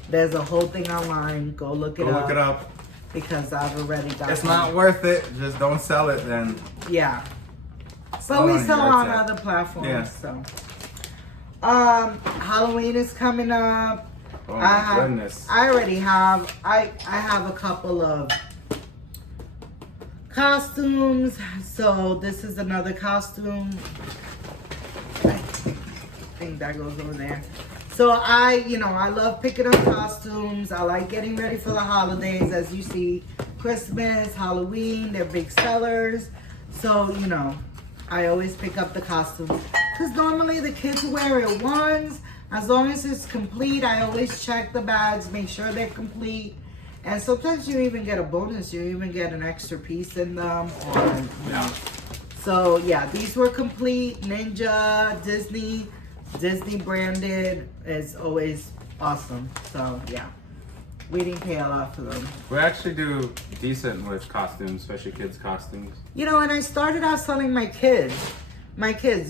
There's a whole thing online. Go look it up. Because I've already got It's one. not worth it. Just don't sell it then. Yeah. But Sell we on sell yard on sale. other platforms, Yeah. so. Halloween is coming up. Oh my goodness. I already have. I have a couple of costumes. So this is another costume. I think that goes over there. So I love picking up costumes. I like getting ready for the holidays. As you see, Christmas, Halloween, they're big sellers. So, I always pick up the costumes. Because normally the kids wear it once. As long as it's complete, I always check the bags, make sure they're complete. And sometimes you even get a bonus. You even get an extra piece in them. Or, Yeah. So yeah, these were complete. Ninja, Disney branded is always awesome. So yeah, we didn't pay a lot for them. We actually do decent with costumes, especially kids' costumes. You know, and I started out selling my kids,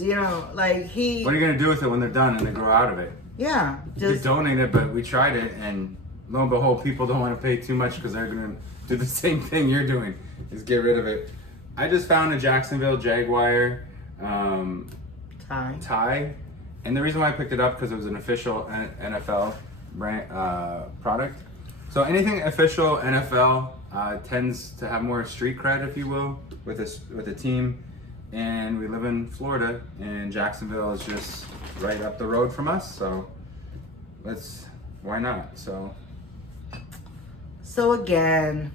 you know, like he. What are you gonna do with it when they're done and they grow out of it? Yeah, You just donate it, but we tried it, and lo and behold, people don't want to pay too much because they're gonna do the same thing you're doing, is get rid of it. I just found a Jacksonville Jaguar tie, and the reason why I picked it up because it was an official NFL brand product. So anything official NFL tends to have more street cred, if you will, with a team. And we live in Florida, and Jacksonville is just right up the road from us. So why not? So again,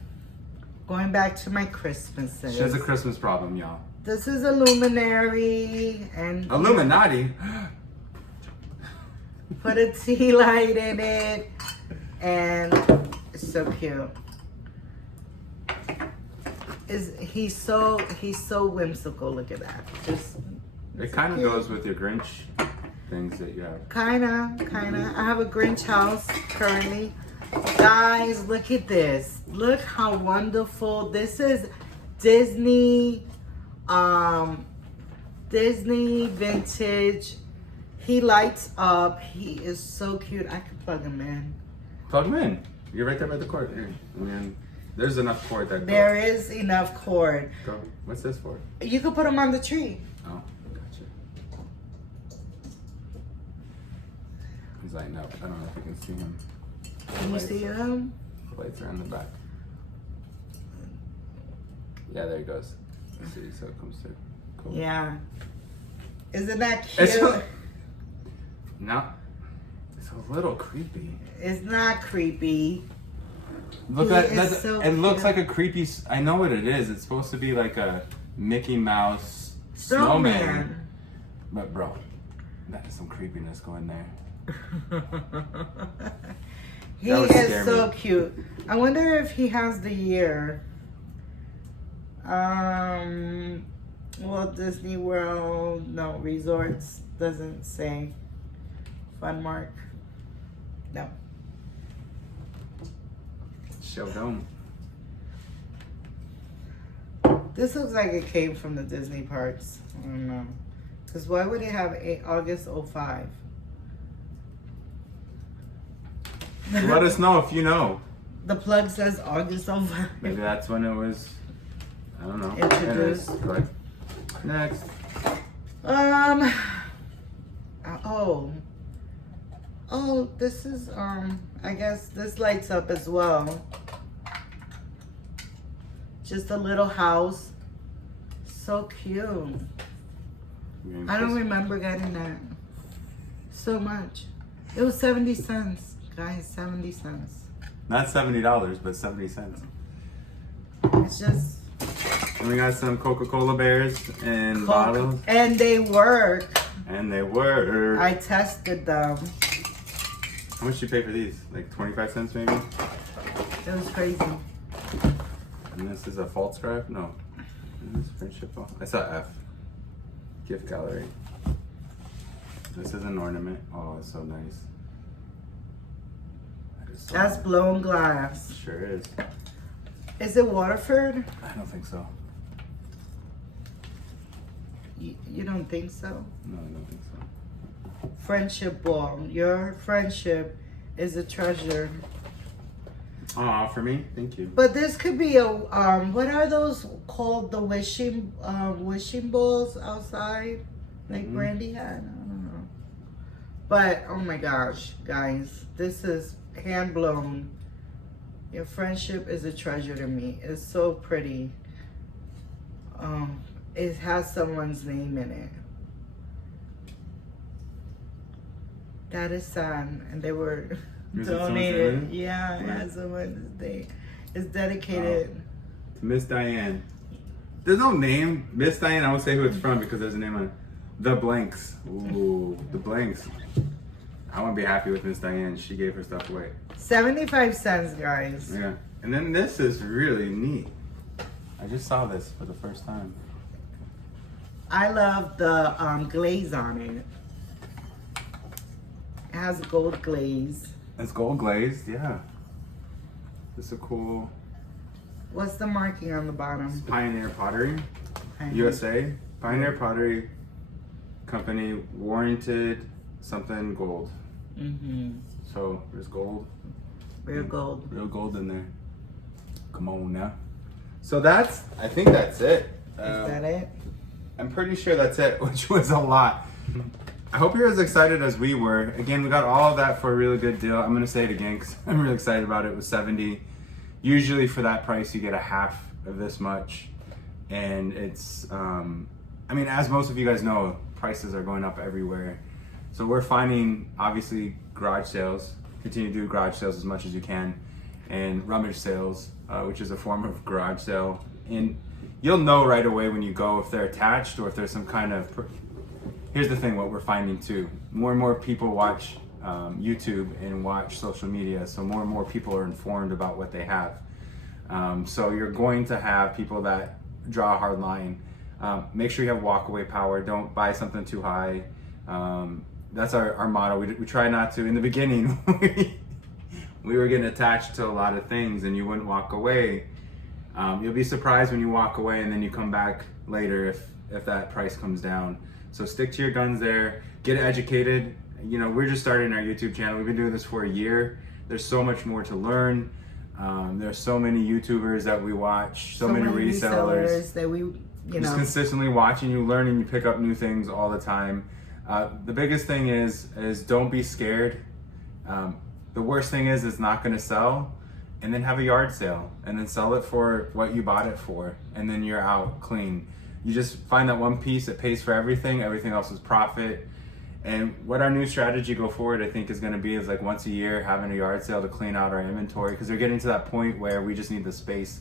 going back to my Christmases. She has a Christmas problem, y'all. This is Illuminary and Illuminati. put a tea light in it, and it's so cute. He's so whimsical. Look at that. It kind of goes with your Grinch things that you have. Kinda. I have a Grinch house currently. Guys, look at this. Look how wonderful. This is Disney vintage. He lights up. He is so cute. I can plug him in. Plug them in. You're right there by the cord. Here. I mean, there's enough cord that There is enough cord. Go. What's this for? You could put him on the tree. Oh, gotcha. He's lighting up. I don't know if you can see him. Can you see him? The lights are in the back. Yeah, there he goes. Let's see, so it comes through. Cool. Yeah. Isn't that cute? No, it's a little creepy. It's not creepy. Look He at is that. so It looks cute. like a creepy. I know what it is. It's supposed to be like a Mickey Mouse snowman. But bro, that is some creepiness going there. He That would is scare so me. cute. I wonder if he has the year. Walt Disney World, no, resorts, doesn't say. Fun mark. No. Show dome. This looks like it came from the Disney parks. I don't know. Because why would it have August 05? Let us know if you know. The plug says August 05. Maybe that's when it was. I don't know. Introduced. It is. Like, next. Oh, this is, I guess this lights up as well. Just a little house. So cute. I don't remember getting that so much. It was 70 cents, guys, 70 cents. Not $70, but 70 cents. It's just And we got some Coca-Cola bears and bottles. And they work. And they were. I tested them. How much did you pay for these? Like 25 cents maybe? It was crazy. And this is a false scribe? No. Is this friendship ball? I saw F. Gift gallery. This is an ornament. Oh, it's so nice. That is so That's nice. blown glass. Sure is. Is it Waterford? I don't think so. You don't think so? No, I don't think so. Friendship ball. Your friendship is a treasure. Aw, for me? Thank you. But this could be a what are those called? The wishing balls outside, like Brandy had. I don't know. But oh my gosh, guys, this is hand blown. Your friendship is a treasure to me. It's so pretty. It has someone's name in it. That is sad, and they were Is it someone's donated. name? Yeah, it Right. has someone's name. It's dedicated. To Miss Diane. There's no name. Miss Diane, I won't say who it's from because there's a name on it. The Blanks. Ooh, the Blanks. I want to be happy with Miss Diane. She gave her stuff away. 75 cents, guys. Yeah. And then this is really neat. I just saw this for the first time. I love the glaze on it. It has gold glaze. It's gold glazed, yeah. This is a cool What's the marking on the bottom? Pioneer Pottery, Pioneer. USA. Pioneer Pottery Company, warranted something gold. Mm-hmm. So there's gold. Real gold. Real gold in there. Come on now. So I think that's it. Is that it? I'm pretty sure that's it, which was a lot. I hope you're as excited as we were. Again, we got all of that for a really good deal. I'm gonna say it again because I'm really excited about it. It was $70. Usually for that price, you get a half of this much. And it's, I mean, as most of you guys know, prices are going up everywhere. So we're finding, obviously, garage sales. Continue to do garage sales as much as you can. And rummage sales, which is a form of garage sale. And you'll know right away when you go if they're attached or if there's some kind of... Here's the thing, what we're finding too. More and more people watch YouTube and watch social media. So more and more people are informed about what they have. So you're going to have people that draw a hard line. Make sure you have walkaway power. Don't buy something too high. That's our motto. We try not to. In the beginning, we were getting attached to a lot of things and you wouldn't walk away. You'll be surprised when you walk away and then you come back later if that price comes down. So stick to your guns there. Get educated. You know, we're just starting our YouTube channel. We've been doing this for a year. There's so much more to learn. There's so many YouTubers that we watch, so many resellers that we, just consistently watching you, learning, you pick up new things all the time. The biggest thing is don't be scared. The worst thing is it's not going to sell, and then have a yard sale and then sell it for what you bought it for, and then you're out clean. You just find that one piece that pays for everything else is profit. And what our new strategy go forward, I think, is going to be is like once a year having a yard sale to clean out our inventory, because they're getting to that point where we just need the space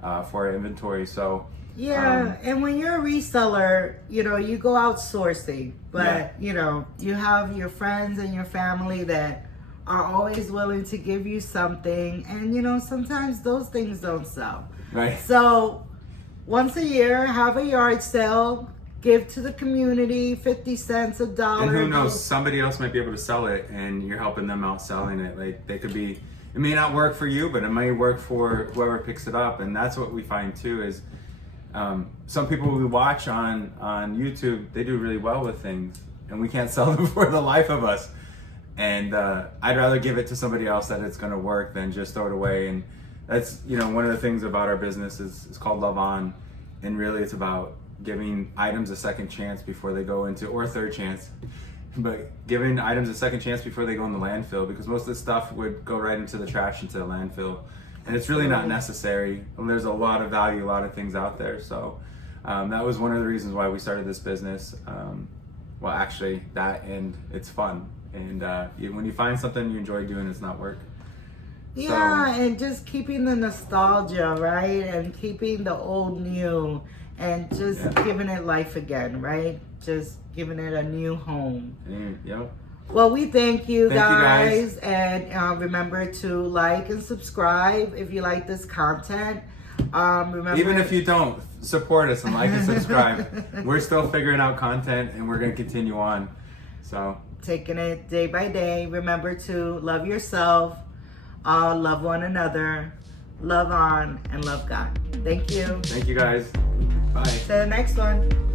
for our inventory. So yeah, and when you're a reseller, you know, you go outsourcing, but you know, you have your friends and your family that are always willing to give you something, and you know, sometimes those things don't sell. Right. So once a year, have a yard sale. Give to the community 50 cents, $1. And who knows, somebody else might be able to sell it and you're helping them out selling it. Like they could be, it may not work for you, but it may work for whoever picks it up. And that's what we find too is some people we watch on YouTube, they do really well with things and we can't sell them for the life of us. And I'd rather give it to somebody else that it's gonna work than just throw it away. And that's, you know, one of the things about our business is called Love On. And really it's about giving items a second chance before they go into, or a third chance, but giving items a second chance before they go in the landfill, because most of this stuff would go right into the trash, into the landfill, and it's really not necessary. And there's a lot of value, a lot of things out there. So that was one of the reasons why we started this business. Well, actually that, and it's fun. And when you find something you enjoy doing, it's not work. Yeah, and just keeping the nostalgia, right? And keeping the old new. And just giving it life again, right? Just giving it a new home. Yep. Well, we thank you guys. And remember to like and subscribe if you like this content. Remember, even if you don't, support us and like and subscribe. We're still figuring out content and we're going to continue on. So taking it day by day. Remember to love yourself, love one another, love on, and love God. Thank you. Thank you guys. Bye. See you next one.